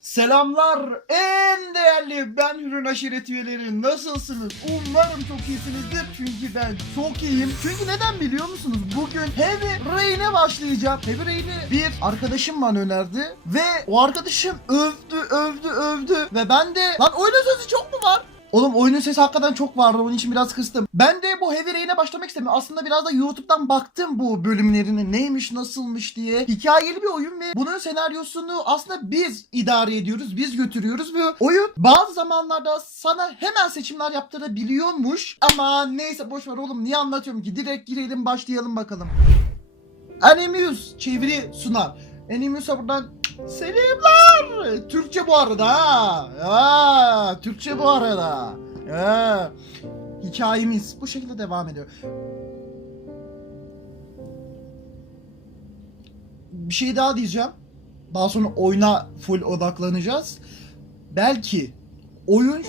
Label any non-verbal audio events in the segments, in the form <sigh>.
Selamlar en değerli ben Hürün Aşiret üyeleri nasılsınız? Umarım çok iyisinizdir çünkü ben çok iyiyim. Çünkü neden biliyor musunuz? Bugün Heavy Rain'e başlayacağım. Heavy Rain'i bir arkadaşım bana önerdi ve o arkadaşım övdü övdü övdü ve ben de lan oyunun sözü çok mu var? Oğlum oyunun sesi hakikaten çok vardı onun için biraz kıstım. Ben de bu Heavy Rain'e başlamak istedim. Aslında biraz da YouTube'dan baktım bu bölümlerini neymiş nasılmış diye. Hikayeli bir oyun ve bunun senaryosunu aslında biz idare ediyoruz. Biz götürüyoruz ve oyun bazı zamanlarda sana hemen seçimler yaptırabiliyormuş. Ama neyse boş ver oğlum niye anlatıyorum ki? Direkt girelim başlayalım bakalım. Anemius çeviri sunar. Anemius'a buradan selamlar. Türkçe bu arada ha. Türkçe bu arada. Ya. Hikayemiz bu şekilde devam ediyor. Bir şey daha diyeceğim. Daha sonra oyuna full odaklanacağız. Belki oyun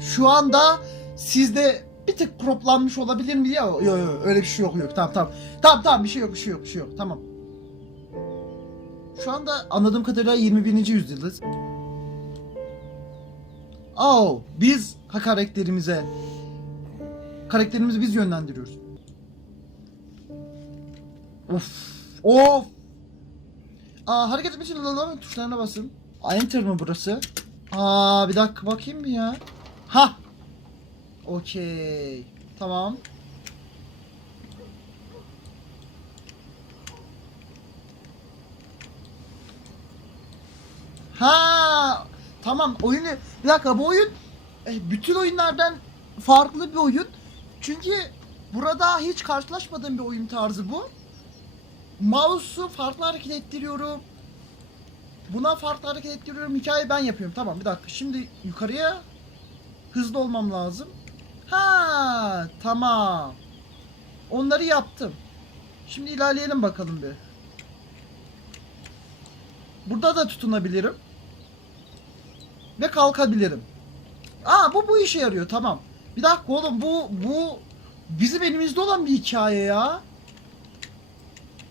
şu anda sizde bir tık croplanmış olabilir mi ya? Yok yok öyle bir şey yok yok. Tamam tamam. Tamam tamam bir şey yok bir şey yok bir şey yok. Tamam. Şu anda anladığım kadarıyla 21. yüzyıldayız. Oh, biz ha karakterimize karakterimizi biz yönlendiriyoruz. Of. Of. Aa, hareket etmek için lalama tuşlarına basın. Enter mı burası? Aa, bir dakika bakayım bir ya. Ha. Okey. Tamam. Ha. Tamam oyunu bir dakika bu oyun e, bütün oyunlardan farklı bir oyun. Çünkü burada hiç karşılaşmadığım bir oyun tarzı bu. Mouse'u farklı hareket ettiriyorum. Buna farklı hareket ettiriyorum. Hikaye ben yapıyorum. Tamam bir dakika. Şimdi yukarıya hızlı olmam lazım. Ha tamam. Onları yaptım. Şimdi ilerleyelim bakalım bir. Burada da tutunabilirim. Ve kalkabilirim. Aa bu bu işe yarıyor tamam. Bir dakika oğlum bu bu bizim elimizde olan bir hikaye ya.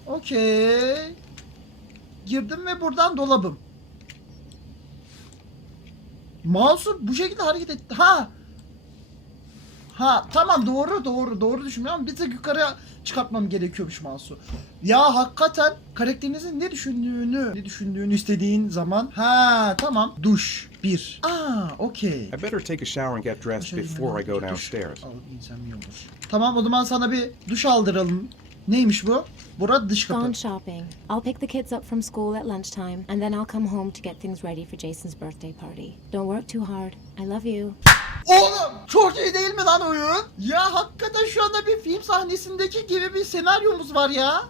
Okey. Girdim ve buradan dolabım. Mouse'u bu şekilde hareket etti. Ha. Ha tamam doğru doğru doğru düşünüyorum ama bir tık yukarıya çıkartmam gerekiyormuş mouse'u. Ya hakikaten karakterinizin ne düşündüğünü, ne düşündüğünü istediğin zaman ha tamam duş bir. Aa okey. I better take a shower and get dressed before I go downstairs. Tamam o zaman sana bir duş aldıralım. Neymiş bu? Burada dış kapı. Gone shopping. I'll pick the kids up from school at lunchtime, and then I'll come home to get things ready for Jason's birthday party. Don't work too hard. I love you. Oğlum çok iyi değil mi lan oyun? Ya hakikaten şu anda bir film sahnesindeki gibi bir senaryomuz var ya.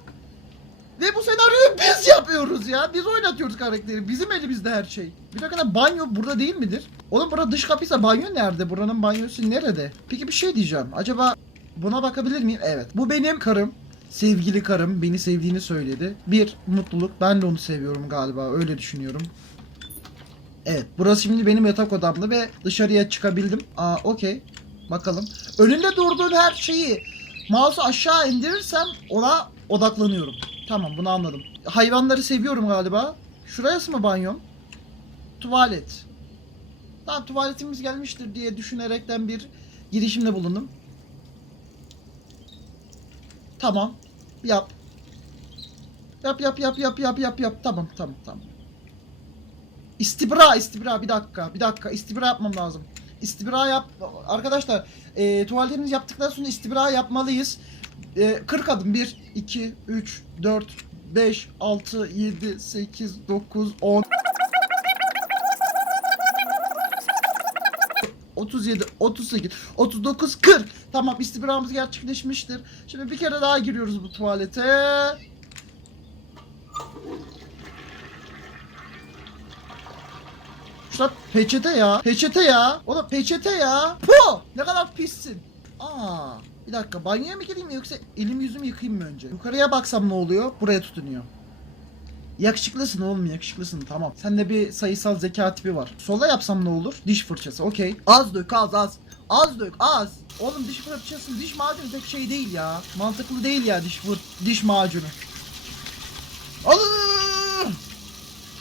Ve bu senaryoyu biz yapıyoruz ya. Biz oynatıyoruz karakteri. Bizim elimizde her şey. Bir dakika banyo burada değil midir? Oğlum burada dış kapıysa banyo nerede? Buranın banyosu nerede? Peki bir şey diyeceğim. Acaba buna bakabilir miyim? Evet. Bu benim karım. Sevgili karım beni sevdiğini söyledi. Bir mutluluk. Ben de onu seviyorum galiba. Öyle düşünüyorum. Evet burası şimdi benim yatak odamda ve dışarıya çıkabildim. Aa okey. Bakalım. Önünde durduğun her şeyi mouse'u aşağı indirirsem ona odaklanıyorum. Tamam bunu anladım. Hayvanları seviyorum galiba. Şurası mı banyom? Tuvalet. Tamam tuvaletimiz gelmiştir diye düşünerekten bir girişimde bulundum. Tamam. Yap. Yap yap yap yap yap yap yap. Tamam tamam tamam. İstibra, istibra bir dakika, bir dakika istibra yapmam lazım. İstibra yap arkadaşlar. E, tuvaletimizi yaptıktan sonra istibra yapmalıyız. E, 40 adım 1 2 3 4 5 6 7 8 9 10 37, 38, 39, 40. Tamam istibramız gerçekleşmiştir. Şimdi bir kere daha giriyoruz bu tuvalete. Şuna peçete ya. Peçete ya. O da peçete ya. Puh! Ne kadar pissin. Aa, bir dakika banyoya mı gireyim yoksa elim yüzümü yıkayayım mı önce? Yukarıya baksam ne oluyor? Buraya tutunuyor. Yakışıklısın oğlum yakışıklısın tamam. Sende bir sayısal zeka tipi var. Sola yapsam ne olur? Diş fırçası okey. Az dök az az. Az dök az. Oğlum diş fırçası diş macunu pek şey değil ya. Mantıklı değil ya diş fır diş macunu. Allah!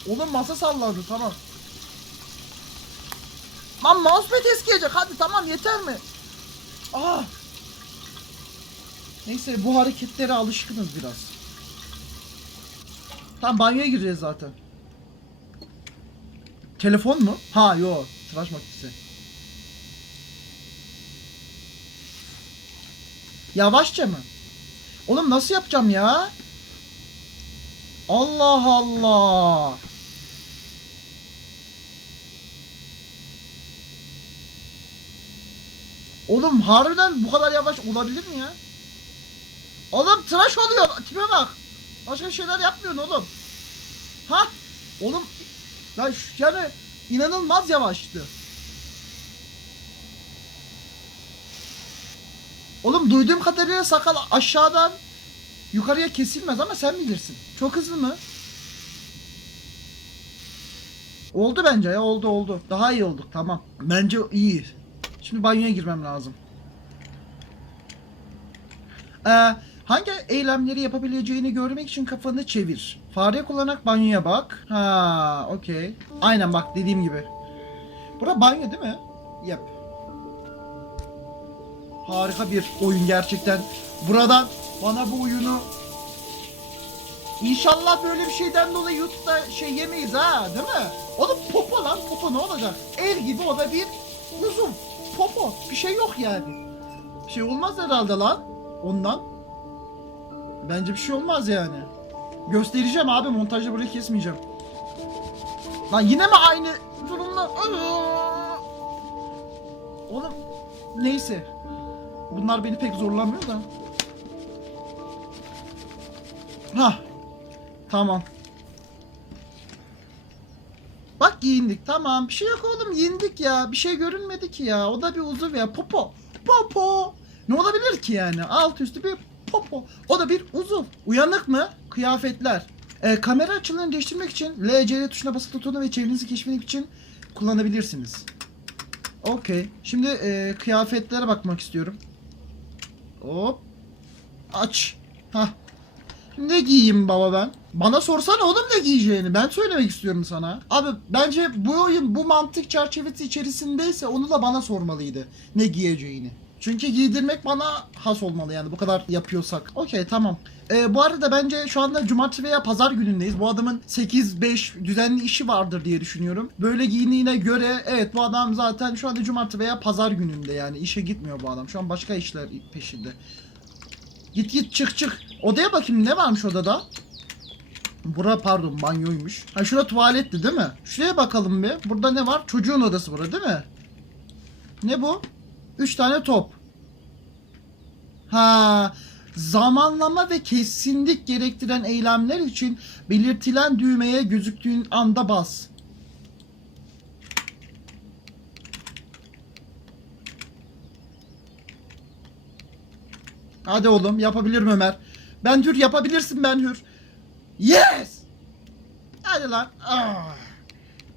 Oğlum masa sallandı tamam. Lan mousepad eskiyecek hadi tamam yeter mi? Ah. Neyse bu hareketlere alışkınız biraz. Tamam banyoya gireceğiz zaten. Telefon mu? Ha yo tıraş makinesi. Yavaşça mı? Oğlum nasıl yapacağım ya? Allah Allah. Oğlum harbiden bu kadar yavaş olabilir mi ya? Oğlum tıraş oluyor. Tipe bak. Başka şeyler yapmıyorsun oğlum. Ha? Oğlum ya şu- yani inanılmaz yavaştı. Oğlum duyduğum kadarıyla sakal aşağıdan yukarıya kesilmez ama sen bilirsin. Çok hızlı mı? Oldu bence ya oldu oldu. Daha iyi olduk tamam. Bence iyi. Şimdi banyoya girmem lazım. Ee, hangi eylemleri yapabileceğini görmek için kafanı çevir. Fare kullanarak banyoya bak. Ha, okey. Aynen bak dediğim gibi. Bura banyo değil mi? Yep. Harika bir oyun gerçekten. Buradan bana bu oyunu İnşallah böyle bir şeyden dolayı YouTube'da şey yemeyiz ha değil mi? Oğlum popo lan popo ne olacak? El gibi o da bir uzun popo bir şey yok yani. Bir şey olmaz herhalde lan ondan. Bence bir şey olmaz yani. Göstereceğim abi montajda burayı kesmeyeceğim. Lan yine mi aynı durumla? Oğlum neyse. Bunlar beni pek zorlamıyor da. Hah. Tamam. Bak giyindik tamam. Bir şey yok oğlum giyindik ya. Bir şey görünmedi ki ya. O da bir uzuv ya. Popo. Popo. Ne olabilir ki yani? Alt üstü bir popo. O da bir uzuv. Uyanık mı? Kıyafetler. Ee, kamera açılarını değiştirmek için LCL tuşuna basılı tutun ve çevrenizi keşfetmek için kullanabilirsiniz. Okey. Şimdi e, kıyafetlere bakmak istiyorum. Hop. Aç. Hah. Ne giyeyim baba ben? Bana sorsana oğlum ne giyeceğini. Ben söylemek istiyorum sana. Abi bence bu oyun bu mantık çerçevesi içerisindeyse onu da bana sormalıydı. Ne giyeceğini. Çünkü giydirmek bana has olmalı yani bu kadar yapıyorsak. Okey tamam. Ee, bu arada bence şu anda cumartesi veya pazar günündeyiz. Bu adamın 8-5 düzenli işi vardır diye düşünüyorum. Böyle giyiniğine göre evet bu adam zaten şu anda cumartesi veya pazar gününde yani işe gitmiyor bu adam. Şu an başka işler peşinde. Git git çık çık. Odaya bakayım ne varmış odada? Bura pardon banyoymuş. Ha şura tuvaletti değil mi? Şuraya bakalım bir. Burada ne var? Çocuğun odası burada değil mi? Ne bu? Üç tane top. Ha zamanlama ve kesinlik gerektiren eylemler için belirtilen düğmeye gözüktüğün anda bas. Hadi oğlum yapabilirim Ömer. Ben Hür yapabilirsin ben Hür. Yes! Hadi lan. Ah.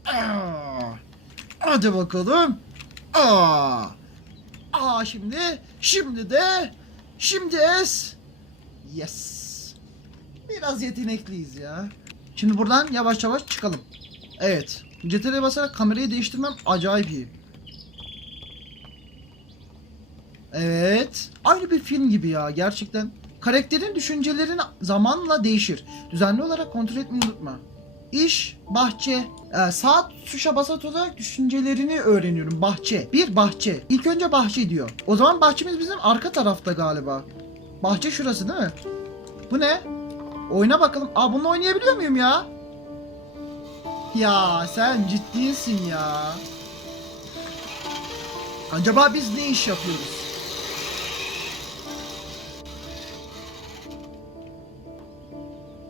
Ah. Hadi bakalım. Aa. Aa şimdi. Şimdi de. Şimdi es. Yes. Biraz yetenekliyiz ya. Şimdi buradan yavaş yavaş çıkalım. Evet. CTRL'e basarak kamerayı değiştirmem acayip iyi. Evet. Aynı bir film gibi ya gerçekten. Karakterin düşüncelerin zamanla değişir. Düzenli olarak kontrol etmeyi unutma. İş, bahçe. Ee, sağ tuşa basat olarak düşüncelerini öğreniyorum. Bahçe. Bir bahçe. İlk önce bahçe diyor. O zaman bahçemiz bizim arka tarafta galiba. Bahçe şurası değil mi? Bu ne? Oyna bakalım. Aa bunu oynayabiliyor muyum ya? Ya sen ciddisin ya. Acaba biz ne iş yapıyoruz?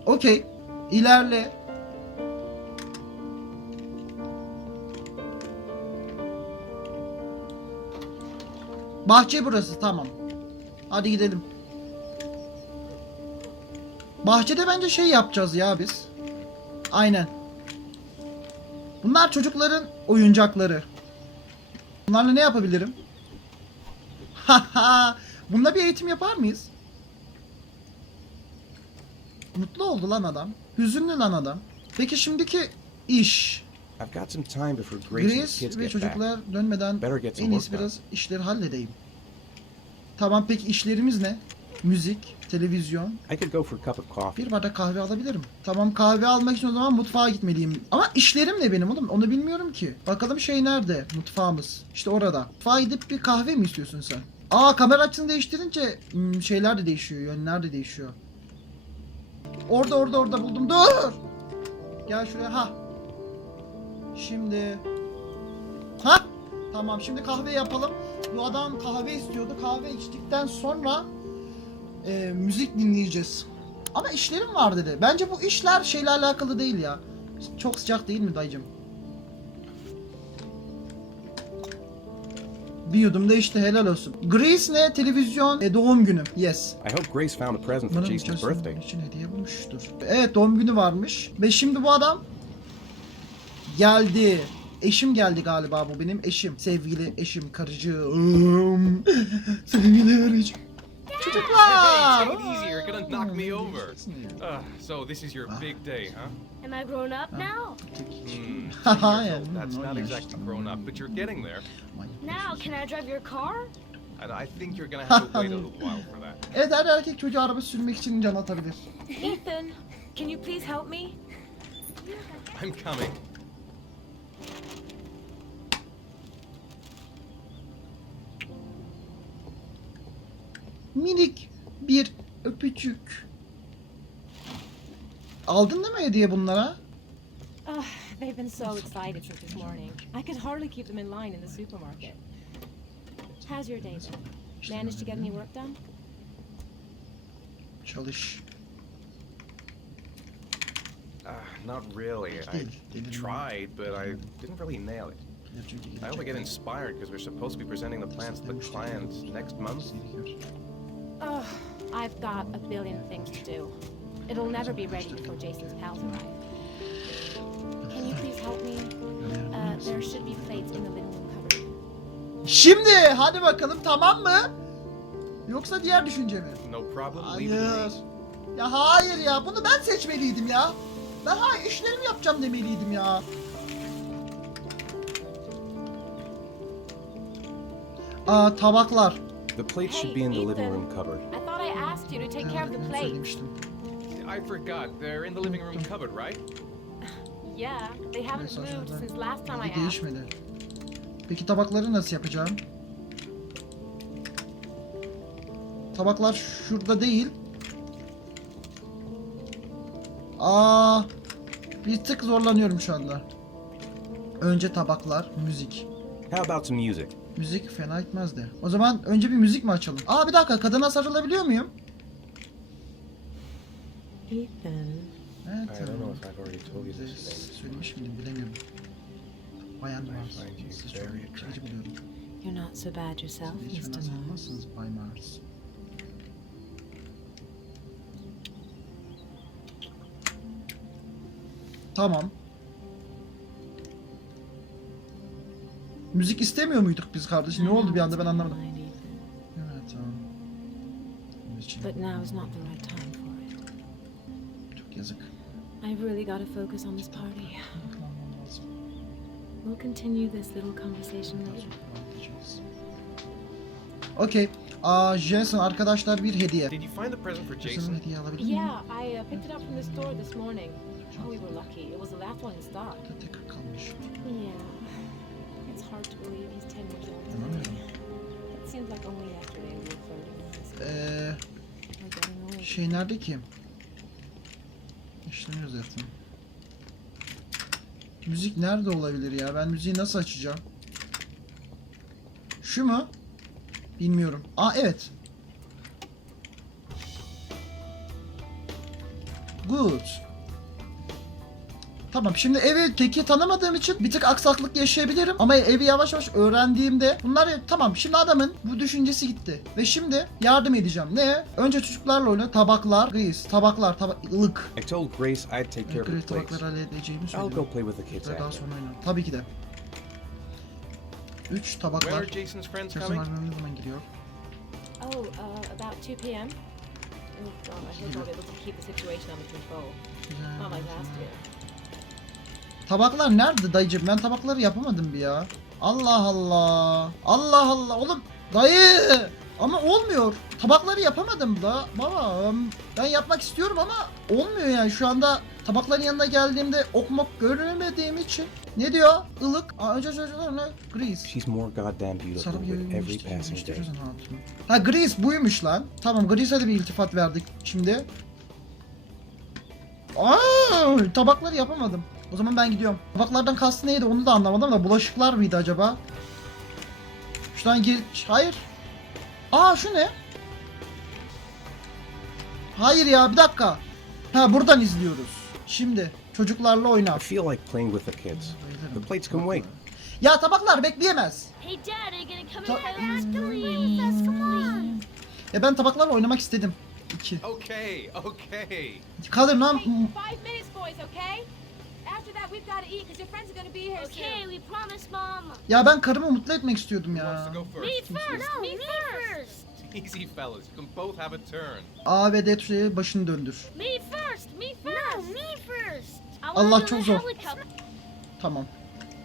Okey. İlerle. Bahçe burası tamam. Hadi gidelim. Bahçede bence şey yapacağız ya biz. Aynen. Bunlar çocukların oyuncakları. Bunlarla ne yapabilirim? <laughs> Haha. Bununla bir eğitim yapar mıyız? Mutlu oldu lan adam. Hüzünlü lan adam. Peki şimdiki iş. I've got some time before Grace, and the Grace kids ve get back. çocuklar dönmeden Better get some en iyisi work done. biraz işleri halledeyim. Tamam peki işlerimiz ne? Müzik, televizyon, I could go for a cup of coffee. bir bardak kahve alabilirim. Tamam kahve almak için o zaman mutfağa gitmeliyim. Ama işlerim ne benim oğlum? Onu bilmiyorum ki. Bakalım şey nerede? Mutfağımız. İşte orada. Mutfağa gidip bir kahve mi istiyorsun sen? Aa kamera açısını değiştirince hmm, şeyler de değişiyor. Yönler de değişiyor. Orada orada orada buldum. Dur! Gel şuraya. Ha. Şimdi. Ha? Tamam şimdi kahve yapalım. Bu adam kahve istiyordu. Kahve içtikten sonra e, müzik dinleyeceğiz. Ama işlerim var dedi. Bence bu işler şeyle alakalı değil ya. Çok sıcak değil mi dayıcım? Bir yudum da işte helal olsun. Grace ne? Televizyon, e, doğum günü. Yes. I hope Grace found a present for Jason's birthday. için hediye bulmuştur. Evet doğum günü varmış. Ve şimdi bu adam geldi. Eşim geldi galiba bu benim eşim. Sevgili eşim, karıcığım. Sevgili karıcığım. Çocuklar. Hey, take it easy, you're gonna knock me over. Uh, so this is your big day, huh? Am I grown up now? Hmm. Years yeah, old. That's mm, not <laughs> exactly grown up, but you're getting there. Now, can I drive your car? And I think you're gonna have to wait a little <laughs> while for that. Evet her erkek çocuğu araba sürmek için can atabilir. Ethan, can you please help me? I'm coming. Minik bir öpücük. Aldın değil mi hediye bunlara? Oh, they've been so excited since this morning. I could hardly keep them in line in the supermarket. How's your day been? Managed to get any work done? Çalış. Uh, not really. I tried, but I didn't really nail it. I only get inspired because we're supposed to be presenting the plans to the clients next month. I've got a billion things to do. It'll never be ready before Jason's pals arrive. Can you please help me? Uh, there should be plates in the living room cupboard. Şimdi hadi bakalım tamam mı? Yoksa diğer düşünce mi? No problem. Hayır. Ya hayır ya bunu ben seçmeliydim ya. Ben hayır işlerimi yapacağım demeliydim ya. Aa tabaklar. The plates should be in the living room cupboard. Asked you to take care of the plates. I forgot. They're in the living room cupboard, right? <sighs> Yeah, they haven't Neyse, moved aşağıda. since last time I Bir asked. değişmedi. Peki tabakları nasıl yapacağım? Tabaklar şurada değil. Aa, bir tık zorlanıyorum şu anda. Önce tabaklar, müzik. How about some music? Müzik fena gitmezdi. O zaman önce bir müzik mi açalım? Aa bir dakika kadına sarılabiliyor muyum? Ethan. Evet. I don't know if I've already told you Size this today. Söylemiş miydim bilemiyorum. Bayan Mars. find you Sizi very attractive. buluyorum. You're not so bad yourself, Siz hiç Mr. Mars. sayılmazsınız Bay Mars. Tamam. Müzik istemiyor muyduk biz kardeşim? Ne oldu bir anda ben anlamadım. Evet tamam. Bunun için But now is not the right time yazık. I've really got to focus on this party. We'll continue this little conversation later. Okey. Aa Jason arkadaşlar bir hediye. Did you find the present for Jason? hediye alabilir miyim? Yeah, I uh, picked it up from the store this morning. Oh, we were lucky. It was the last one in stock. Tek kalmış. Yeah. It's hard to believe he's 10 years old. İnanamıyorum. It seems like only yesterday we were flirting. Old. şey nerede ki? İşlemiyor zaten. Müzik nerede olabilir ya? Ben müziği nasıl açacağım? Şu mu? Bilmiyorum. Aa evet. Good. Tamam şimdi evi teki tanımadığım için bir tık aksaklık yaşayabilirim ama evi yavaş yavaş öğrendiğimde bunlar tamam şimdi adamın bu düşüncesi gitti ve şimdi yardım edeceğim. Ne? Önce çocuklarla oyna tabaklar, gris, tabaklar, tabak, ılık. I told Grace I'd take care of the tabakları halledeceğimi I'll söyledim. go play with the kids daha sonra oynarım. Tabii ki de. 3 When tabaklar. are Jason's friends Jason coming? ne zaman geliyor? Oh, uh, about 2 p.m. Oh god, I hope I'll be able to keep the situation under control. Not like last year. Tabaklar nerede dayıcım? Ben tabakları yapamadım bir ya. Allah Allah. Allah Allah. Oğlum dayı. Ama olmuyor. Tabakları yapamadım da. Baba em, ben yapmak istiyorum ama olmuyor yani. Şu anda tabakların yanına geldiğimde okmak göremediğim için. Ne diyor? Ilık. Aa, önce çocuklarına Grease. She's more goddamn beautiful Sarı with every passing day. Ha Grease buymuş lan. Tamam Grease'e de bir iltifat verdik şimdi. Aa, tabakları yapamadım. O zaman ben gidiyorum. Tabaklardan kastı neydi onu da anlamadım da bulaşıklar mıydı acaba? Şuradan gir... Hayır. Aa şu ne? Hayır ya bir dakika. Ha buradan izliyoruz. Şimdi çocuklarla I oyna. feel like playing with the kids. The plates can wait. Ya tabaklar bekleyemez. Hey, Dad, are you gonna come Ta- and play with us? Come play with us. Come on. Ya ben tabaklarla oynamak istedim. İki. Okay, okay. Kalır lan. Hey, five minutes, boys, okay? Okay, soon. we promise, Mom. Ya ben karımı mutlu etmek istiyordum ya. Me first? first. No, me first. <laughs> Easy, fellas. You can both have a turn. A ve D başını döndür. Me first. Me first. No, me first. Allah çok zor. Tamam.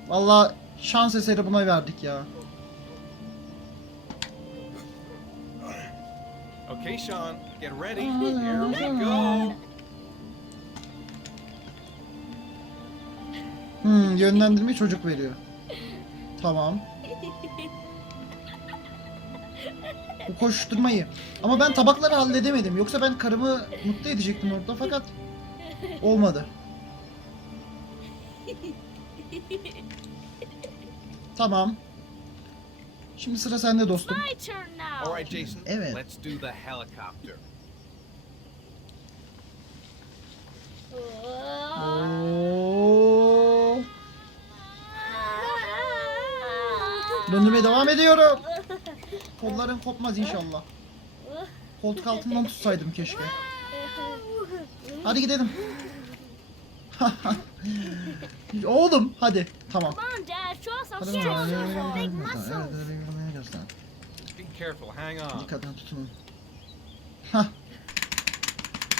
Valla şans eseri buna verdik ya. Okay, Sean, get ready. Here we go. Hmm, yönlendirmeyi çocuk veriyor. Tamam. Bu koşturmayı. Ama ben tabakları halledemedim. Yoksa ben karımı mutlu edecektim orada fakat olmadı. Tamam. Şimdi sıra sende dostum. My turn now. All right, Jason. Evet. Let's do the helicopter. Oo. Döndürmeye devam ediyorum. Kolların kopmaz inşallah. Koltuk altından tutsaydım keşke. Hadi gidelim. <laughs> Oğlum hadi. Tamam. Hadi. Dikkatten tutunun. Hah.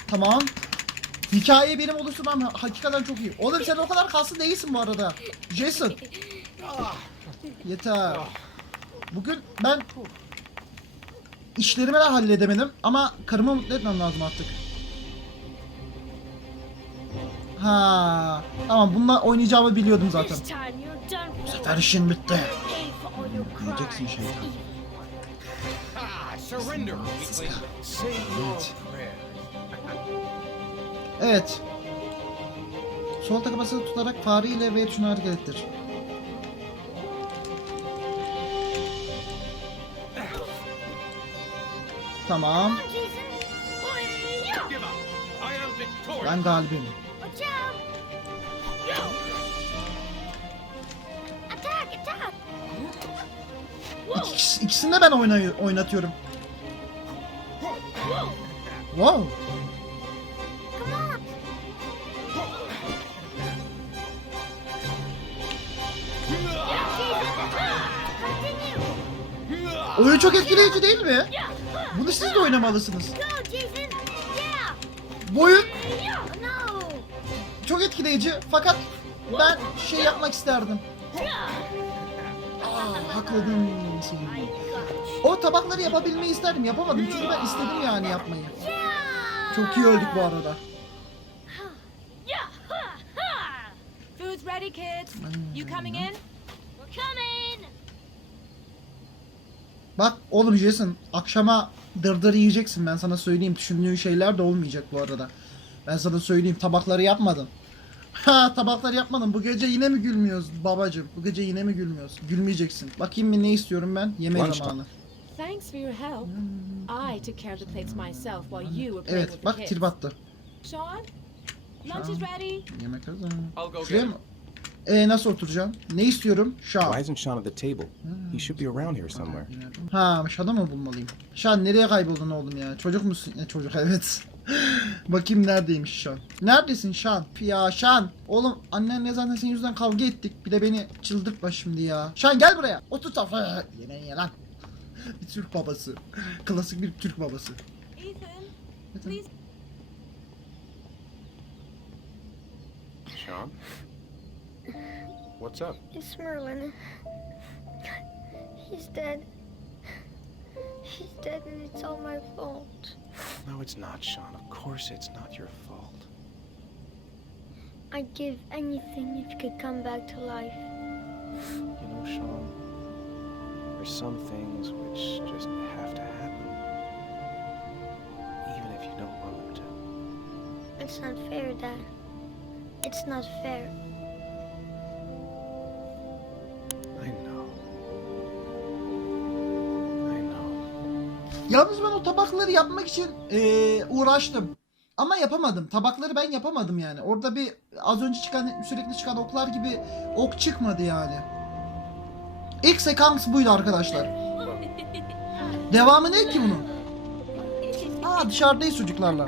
Tamam. Hikaye benim oluşturmam hakikaten çok iyi. Oğlum sen o kadar kaslı değilsin bu arada. Jason. Yeter. Bugün ben işlerimi de halledemedim ama karımı mutlu etmem lazım artık. Ha, tamam bununla oynayacağımı biliyordum zaten. Bu sefer işin bitti. Crimes. şeytan. Prayers. Evet. Sol taka basılı tutarak fare ile V tuşunu hareket ettir. Tamam. Ben galibim. Watch out. Yo. Attack, attack. Whoa, İkis, ikisini de ben oynay- oynatıyorum. Wow. Oyun çok etkileyici değil mi? Bunu siz de oynamalısınız. Bu oyun çok etkileyici fakat ben şey yapmak isterdim. Aa, hakladım seni. O tabakları yapabilmeyi isterdim. Yapamadım çünkü ben istedim yani yapmayı. Çok iyi öldük bu arada. Food's ready, kids. You coming in? We're coming. Bak oğlum Jason akşama dırdır yiyeceksin ben sana söyleyeyim. Düşündüğün şeyler de olmayacak bu arada. Ben sana söyleyeyim tabakları yapmadın. Ha tabakları yapmadım. Bu gece yine mi gülmüyoruz babacım? Bu gece yine mi gülmüyoruz? Gülmeyeceksin. Bakayım bir ne istiyorum ben? Yemek Lunch zamanı. Thanks for your help. I took care of the plates myself while you were playing Evet with bak the kids. trip attı. Sean, lunch is ready. Yemek hazır. I'll go Şuraya get mı? E nasıl oturacağım? Ne istiyorum? Şah. Why isn't Sean at the table? He should be around here somewhere. Ha Şan'ı mı bulmalıyım? Şan nereye kayboldun oğlum ya? Çocuk musun? Ya, çocuk <laughs> evet. Bakayım neredeymiş Şan. Neredesin Şan? Ya Şan. Oğlum annenle zaten senin yüzünden kavga ettik. Bir de beni çıldırtma şimdi ya. Şan gel buraya. Otur tafa. Yemeğe ye lan. <laughs> bir Türk babası. Klasik bir Türk babası. Ethan, please Sean? What's up? It's Merlin. He's dead. He's dead and it's all my fault. No, it's not, Sean. Of course it's not your fault. I'd give anything if you could come back to life. You know, Sean, there's some things which just have to happen. Even if you don't want them to. It's not fair, Dad. It's not fair. Yalnız ben o tabakları yapmak için eee, uğraştım. Ama yapamadım. Tabakları ben yapamadım yani. Orada bir az önce çıkan sürekli çıkan oklar gibi ok çıkmadı yani. İlk sekans buydu arkadaşlar. <laughs> Devamı ne ki bunun? Aa dışarıdayız çocuklarla.